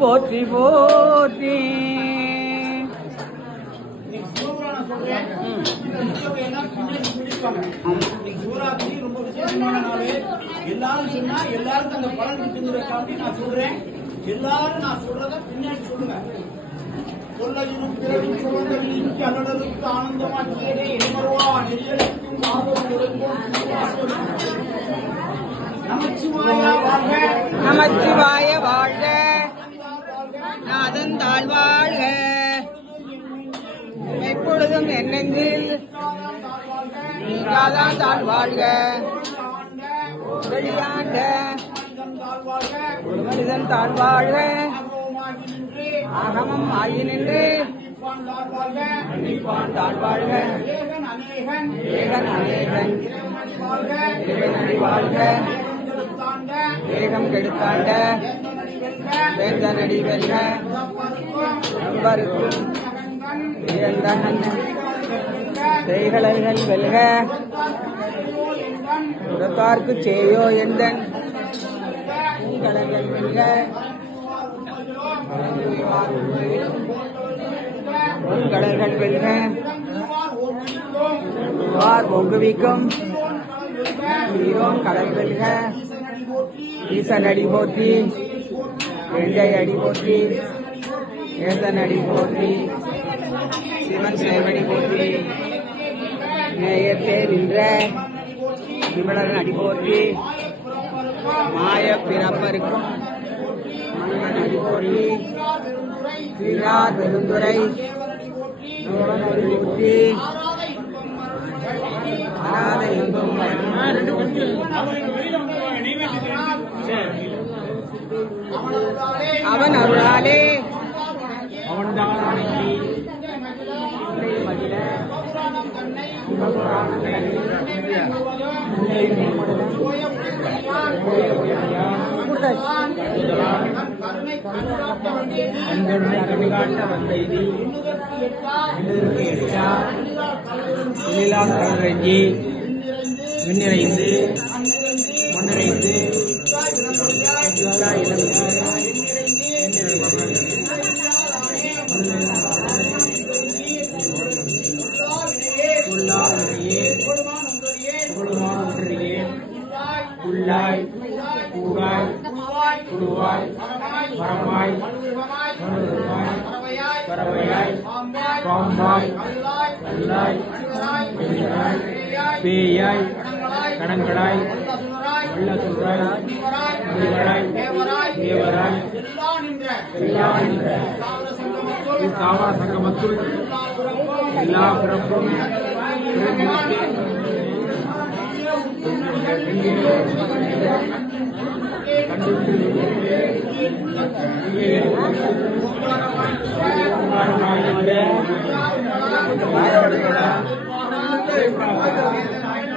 போற்றி போற்றி. ரொம்ப விசேஷமான நாள். எல்லாரும் சொன்னா எல்லாருக்கும் அந்த பலன் இருக்குங்கிறதுக்காண்டி நான் சொல்றேன். எல்லாரும் நான் சொல்றத பின்னாடி சொல்லுங்க. சொல்லும் பிறரும் சுதந்திரம் அலுவலருக்கு ஆனந்தமாக்கியதே எமர்வா நெறியலுக்கும் நமச்சிவாய வாழ்க, நாதன் தாழ்வாழ்க, எப்பொழுதும் என்னெங்கில் நீங்காதான் தாழ்வாழ்க, வெளியாண்ட மனிதன் தாழ்வாழ்க, ஆகமம் ஆகி நின்று தாழ்வாழ்க, ஏகன் அநேகன் வாழ்க, வேகம் கெடுத்தாண்ட வேந்தனடி வெல்க, நம்பருக்கும் செய்களர்கள் வெல்க, புறத்தார்க்கு சேயோ எந்தன் கடல்கள் வெல்க, கடல்கள் வெல்க, ஒங்குவிக்கும் கடல் வெல்க, ஈசன் அடி போற்றி, வெங்கை அடி போற்றி, ஏசன் அடி போற்றி, சிவன் சேவடி போற்றி, நேயத்தே நின்ற விமலன் அடி போற்றி, மாய பிறப்பருக்கும் மன்னன் அடி போற்றி, ஸ்ரீரார் பெருந்துரை போற்றி, ஆராத எங்கும் அவன் அருளாலே விண்ணிறைந்து மண்ணிறைந்து உள்ளாய் கூகாய் குழுவாய் மரமாய் பறவையாய் பாம்பாய் கல்லாய் பேயாய் கடங்களாய் வெள்ளசுராய் தேவராய் தாவர சங்கமத்துள் எல்லா பிறப்பும்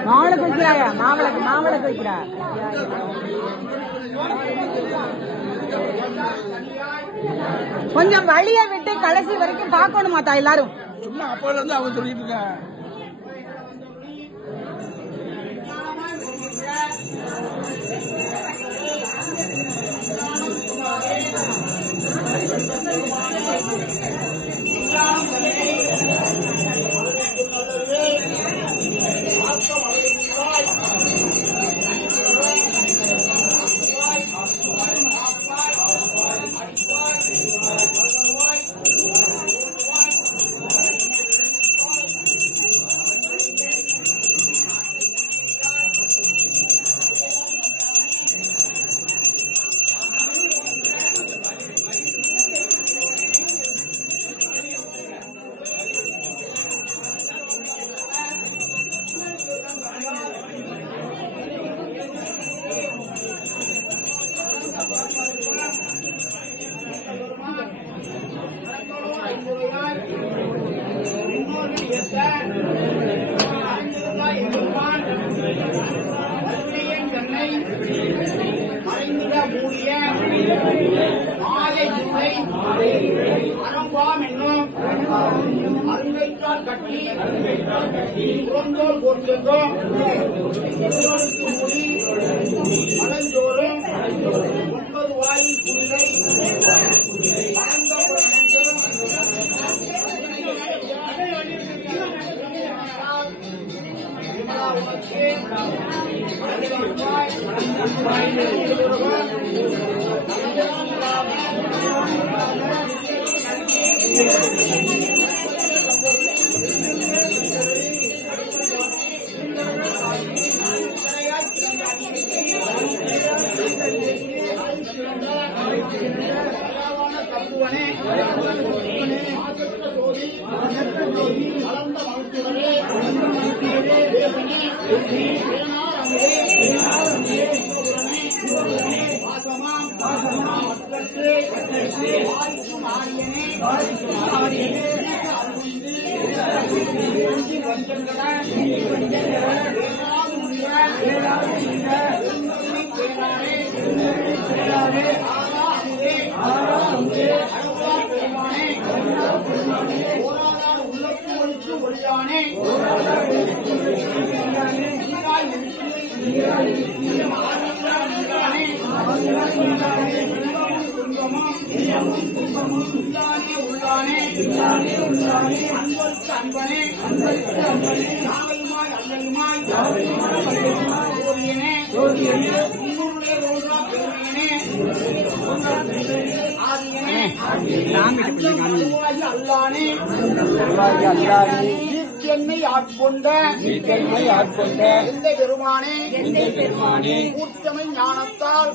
மாவளக்கு வைக்கிறாயா? மாவளக்கு வைக்கிறா. கொஞ்சம் வழிய விட்டு கடைசி வரைக்கும் பார்க்கணுமாத்தா எல்லாரும். சும்மா அப்போல இருந்து அவங்க சொல்லிட்டு இருக்க. மலஞ்சோறும் 9 வாயில் குடிலை தத்துவனே கலந்த மருத்துவரே என்னை ஆட்கொண்ட எந்த பெருமானே கூட்டமை ஞானத்தால்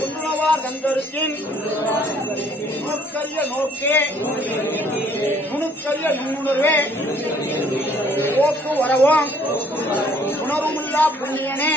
உன்னவார் தந்தருக்கின் நோக்கரிய நோக்கே நுணுக்கரிய நுண்ணுணர்வே போக்கு வரவும் உணர்வுமில்லா புண்ணியனே